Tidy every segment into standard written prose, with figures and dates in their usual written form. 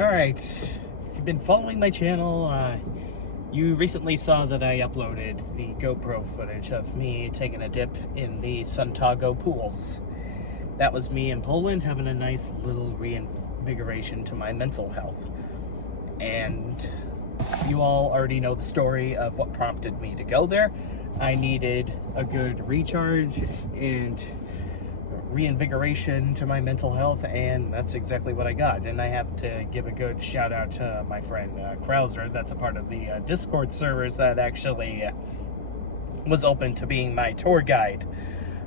Alright, if you've been following my channel, you recently saw that I uploaded the GoPro footage of me taking a dip in the Santago pools. That was me in Poland having a nice little reinvigoration to my mental health. And you all already know the story of what prompted me to go there. I needed a good recharge and reinvigoration to my mental health, and that's exactly what I got. And I have to give a good shout out to my friend Krauser, that's a part of the Discord servers that actually was open to being my tour guide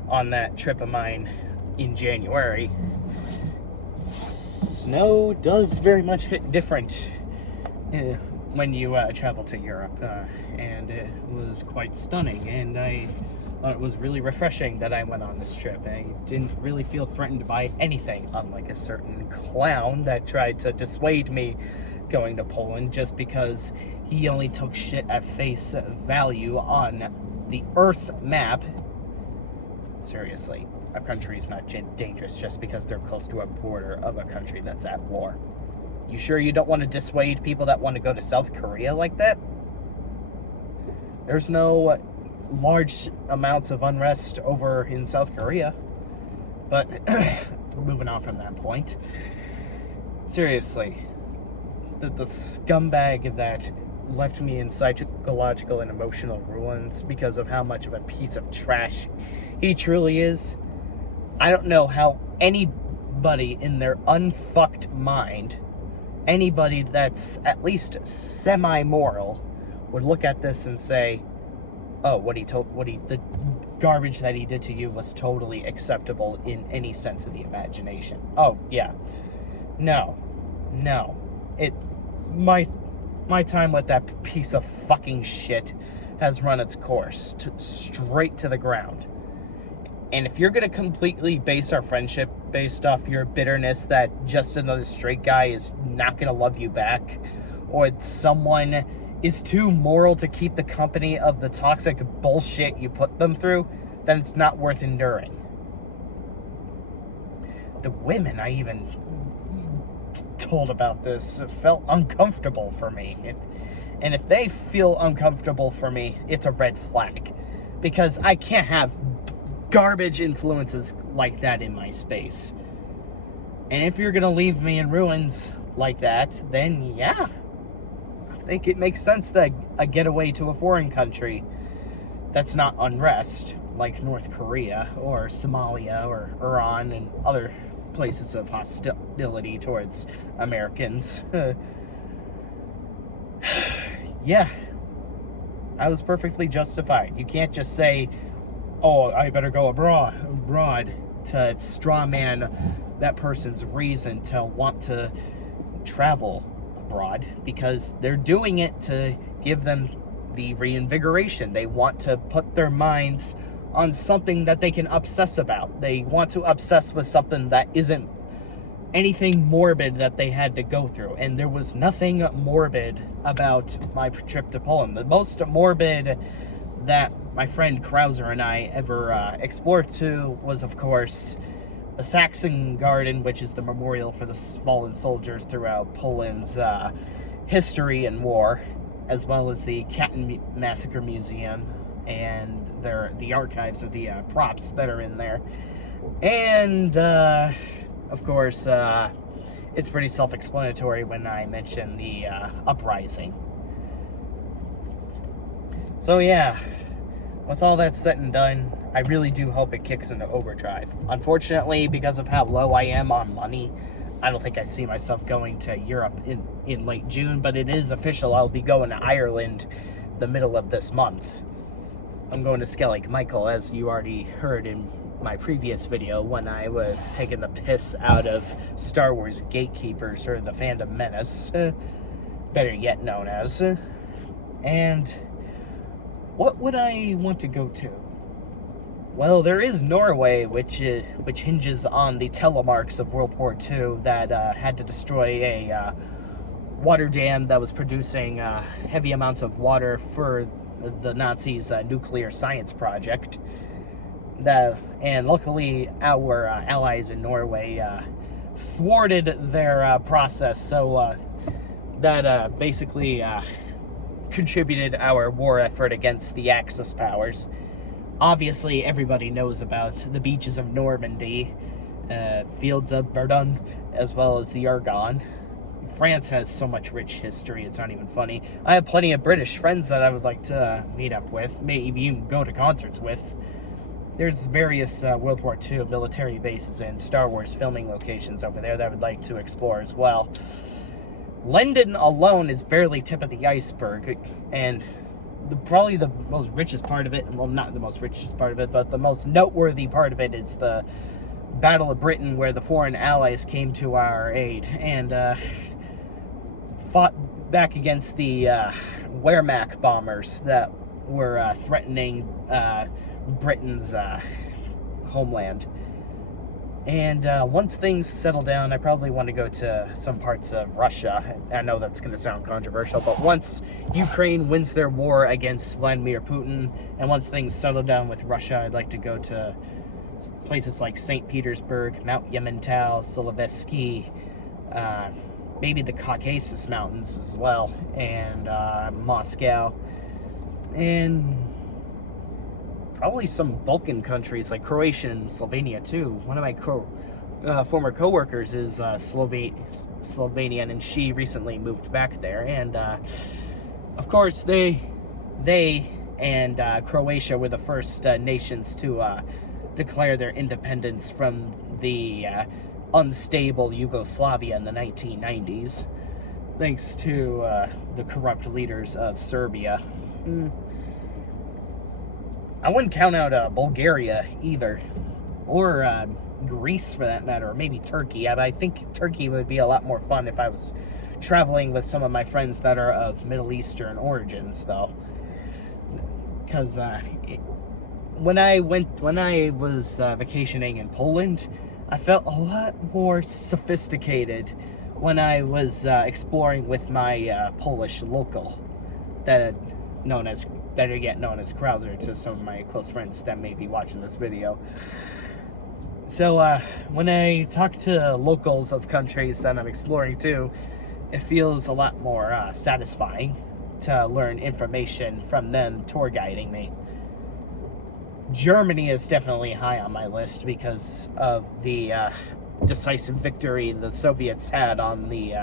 on that trip of mine in January. Snow does very much hit different when you travel to Europe, and it was quite stunning, and I thought it was really refreshing that I went on this trip. I didn't really feel threatened by anything, unlike a certain clown that tried to dissuade me going to Poland just because he only took shit at face value on the Earth map. Seriously, a country is not dangerous just because they're close to a border of a country that's at war. You sure you don't want to dissuade people that want to go to South Korea like that? There's no large amounts of unrest over in South Korea. But moving on from that point, seriously, the scumbag that left me in psychological and emotional ruins because of how much of a piece of trash he truly is. I don't know how anybody in their unfucked mind, anybody that's at least semi-moral, would look at this and say, oh, the garbage that he did to you was totally acceptable in any sense of the imagination. Oh, yeah. No. My time with that piece of fucking shit has run its course, straight to the ground. And if you're going to completely base our friendship based off your bitterness that just another straight guy is not going to love you back, or someone is too moral to keep the company of the toxic bullshit you put them through, then it's not worth enduring. The women I even told about this felt uncomfortable for me. And if they feel uncomfortable for me, it's a red flag. Because I can't have garbage influences like that in my space. And if you're gonna leave me in ruins like that, then yeah, I think it makes sense that a getaway to a foreign country that's not unrest, like North Korea or Somalia or Iran and other places of hostility towards Americans. Yeah, I was perfectly justified. You can't just say, oh, I better go abroad to straw man that person's reason to want to travel abroad, because they're doing it to give them the reinvigoration. They want to put their minds on something that they can obsess about. They want to obsess with something that isn't anything morbid that they had to go through. And there was nothing morbid about my trip to Poland. The most morbid that my friend Krauser and I ever explored to was, of course, the Saxon Garden, which is the memorial for the fallen soldiers throughout Poland's history and war, as well as the Katyn Massacre Museum and the archives of the props that are in there. And, of course, it's pretty self-explanatory when I mention the uprising. So yeah, with all that said and done, I really do hope it kicks into overdrive. Unfortunately, because of how low I am on money, I don't think I see myself going to Europe in late June, but it is official. I'll be going to Ireland the middle of this month. I'm going to Skellig Michael, as you already heard in my previous video when I was taking the piss out of Star Wars gatekeepers, or the Phantom Menace, better yet known as. And what would I want to go to? Well, there is Norway, which hinges on the telemarks of World War II that had to destroy a water dam that was producing heavy amounts of water for the Nazis' nuclear science project. And luckily, our allies in Norway thwarted their process. So that basically contributed our war effort against the Axis powers. Obviously, everybody knows about the beaches of Normandy, fields of Verdun, as well as the Argonne. France has so much rich history, it's not even funny. I have plenty of British friends that I would like to meet up with, maybe even go to concerts with. There's various World War II military bases and Star Wars filming locations over there that I would like to explore as well. London alone is barely tip of the iceberg, and probably the most richest part of it, well, not the most richest part of it, but the most noteworthy part of it is the Battle of Britain, where the foreign allies came to our aid and fought back against the Wehrmacht bombers that were threatening Britain's homeland. And once things settle down, I probably want to go to some parts of Russia. I know that's going to sound controversial, but once Ukraine wins their war against Vladimir Putin, and once things settle down with Russia, I'd like to go to places like St. Petersburg, Mount Yamantau, Solovetsky, maybe the Caucasus Mountains as well, and Moscow, and probably some Balkan countries like Croatia and Slovenia too. One of my former co-workers is Slovenian, and she recently moved back there. And of course, they and Croatia were the first nations to declare their independence from the unstable Yugoslavia in the 1990s, thanks to the corrupt leaders of Serbia. I wouldn't count out Bulgaria either, or Greece for that matter, or maybe Turkey. I think Turkey would be a lot more fun if I was traveling with some of my friends that are of Middle Eastern origins, though. Because when I was vacationing in Poland, I felt a lot more sophisticated when I was exploring with my Polish local, better yet known as Krauser to some of my close friends that may be watching this video. So when I talk to locals of countries that I'm exploring too, it feels a lot more satisfying to learn information from them tour guiding me. Germany is definitely high on my list because of the decisive victory the Soviets had on the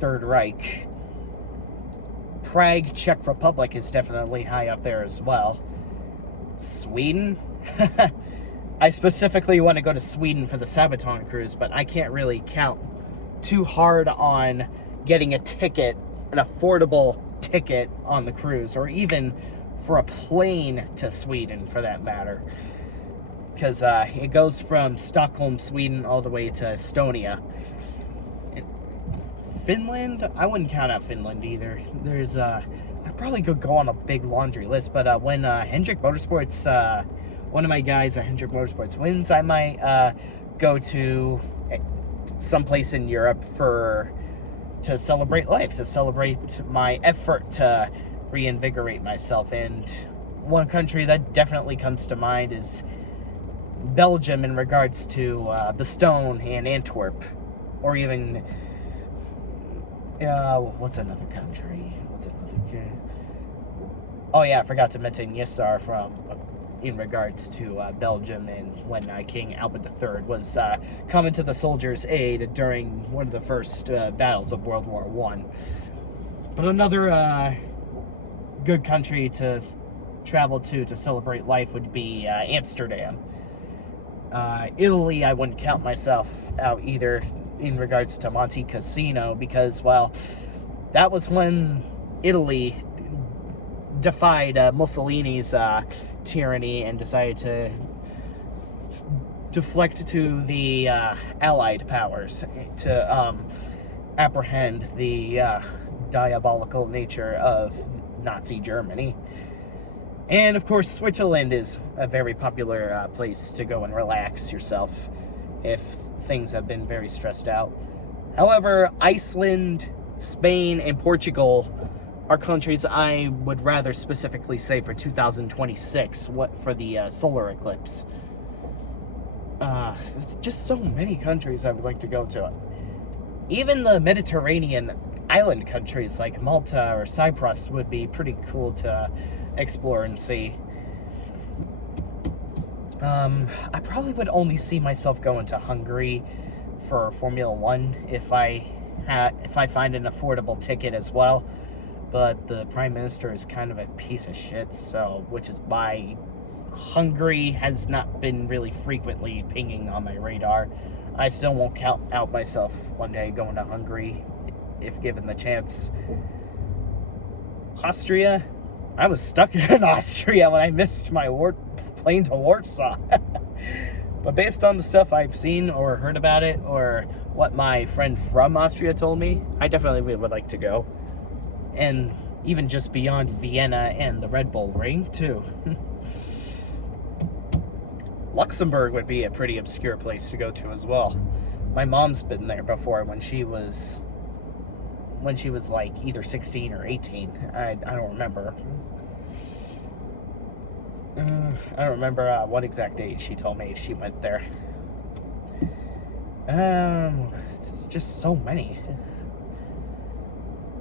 Third Reich. Prague, Czech Republic is definitely high up there as well. Sweden? I specifically want to go to Sweden for the Sabaton cruise, but I can't really count too hard on getting a ticket, an affordable ticket on the cruise, or even for a plane to Sweden for that matter. Because it goes from Stockholm, Sweden, all the way to Estonia. Finland? I wouldn't count out Finland either. There's, I probably could go on a big laundry list, but when Hendrick Motorsports, one of my guys at Hendrick Motorsports wins, I might go to someplace in Europe to celebrate life, to celebrate my effort to reinvigorate myself. And one country that definitely comes to mind is Belgium in regards to Bastogne and Antwerp, or even what's another country? Oh yeah, I forgot to mention Yessar in regards to Belgium, and when King Albert III was coming to the soldiers' aid during one of the first battles of World War I. But another good country to travel to celebrate life would be Amsterdam. Italy, I wouldn't count myself out either in regards to Monte Cassino, because, well, that was when Italy defied Mussolini's tyranny and decided to deflect to the Allied powers to apprehend the diabolical nature of Nazi Germany. And of course, Switzerland is a very popular place to go and relax yourself if things have been very stressed out. However, Iceland, Spain, and Portugal are countries I would rather specifically say for 2026, for the solar eclipse. just so many countries I would like to go to. Even the Mediterranean island countries like Malta or Cyprus would be pretty cool to explore and see. I probably would only see myself going to Hungary for Formula One if I find an affordable ticket as well. But the Prime Minister is kind of a piece of shit, so which is why Hungary has not been really frequently pinging on my radar. I still won't count out myself one day going to Hungary if given the chance. Austria? I was stuck in Austria when I missed my plane to Warsaw. But based on the stuff I've seen or heard about it, or what my friend from Austria told me, I definitely would like to go. And even just beyond Vienna and the Red Bull Ring, too. Luxembourg would be a pretty obscure place to go to as well. My mom's been there before when she was like either 16 or 18. I don't remember. I don't remember what exact age she told me she went there. It's just so many.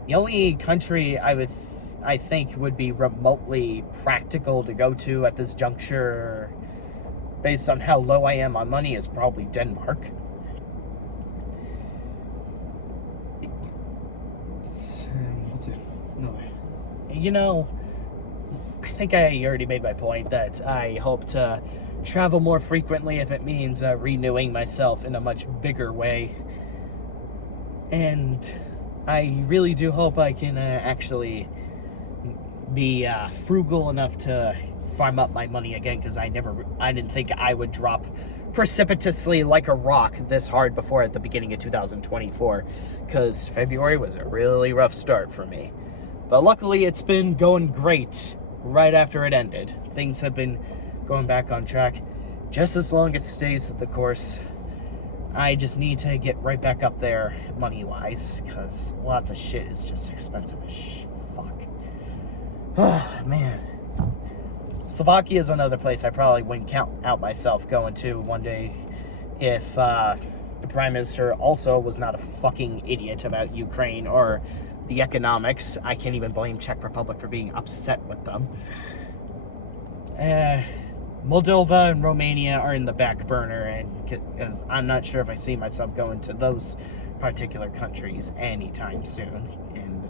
The only country I think would be remotely practical to go to at this juncture, based on how low I am on money, is probably Denmark. You know, I think I already made my point that I hope to travel more frequently if it means renewing myself in a much bigger way. And I really do hope I can actually be frugal enough to farm up my money again, because I didn't think I would drop precipitously like a rock this hard before at the beginning of 2024, because February was a really rough start for me. But luckily it's been going great right after it ended. Things have been going back on track just as long as it stays the course. I just need to get right back up there money-wise, because lots of shit is just expensive as fuck. Oh, man. Slovakia is another place I probably wouldn't count out myself going to one day if the Prime Minister also was not a fucking idiot about Ukraine or the economics. I can't even blame Czech Republic for being upset with them. Moldova and Romania are in the back burner, and because I'm not sure if I see myself going to those particular countries anytime soon, and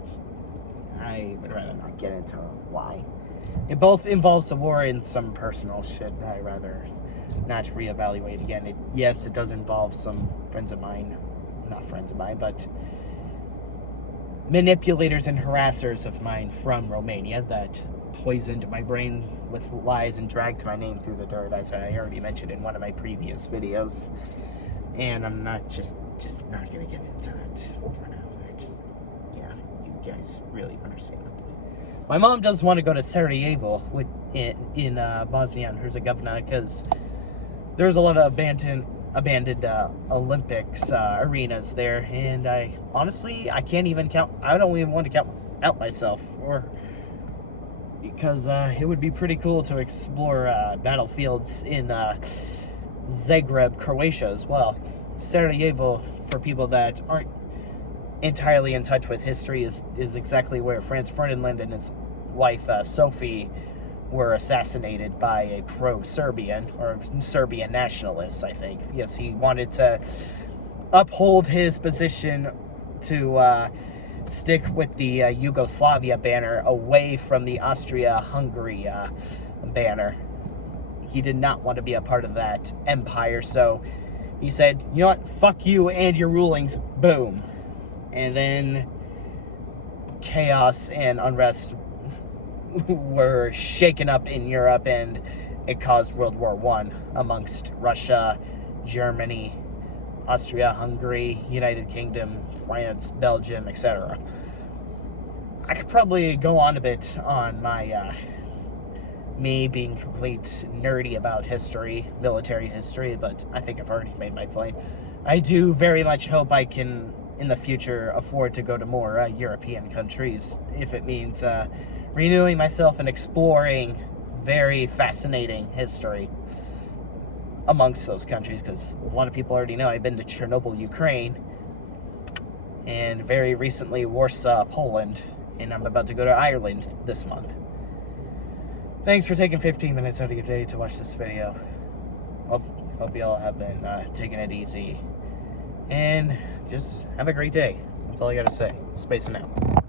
I would rather not get into why. It both involves the war and some personal shit that I'd rather not reevaluate again. Yes, it does involve some friends of mine, not friends of mine, but manipulators and harassers of mine from Romania that poisoned my brain with lies and dragged my name through the dirt, as I already mentioned in one of my previous videos. And I'm not just not gonna get into that for now. Yeah, you guys really understand the point. My mom does want to go to Sarajevo in Bosnia and Herzegovina, because there's a lot of abandoned Olympics arenas there, and I can't even count. I don't even want to count out myself, because it would be pretty cool to explore battlefields in Zagreb, Croatia as well. Sarajevo, for people that aren't entirely in touch with history, is exactly where Franz Ferdinand and his wife Sophie were assassinated by a pro-Serbian or Serbian nationalist, I think. Yes, he wanted to uphold his position to stick with the Yugoslavia banner away from the Austria-Hungary banner. He did not want to be a part of that empire, so he said, you know what, fuck you and your rulings, boom. And then chaos and unrest were shaken up in Europe, and it caused World War I amongst Russia, Germany, Austria-Hungary, United Kingdom, France, Belgium, etc. I could probably go on a bit on my me being complete nerdy about history, military history, but I think I've already made my point. I do very much hope I can, in the future, afford to go to more European countries, if it means renewing myself and exploring very fascinating history. amongst those countries, because a lot of people already know I've been to Chernobyl, Ukraine, and very recently Warsaw, Poland, and I'm about to go to Ireland this month. Thanks for taking 15 minutes out of your day to watch this video. Hope you all have been taking it easy, and just have a great day. That's all I gotta say. Spacing out.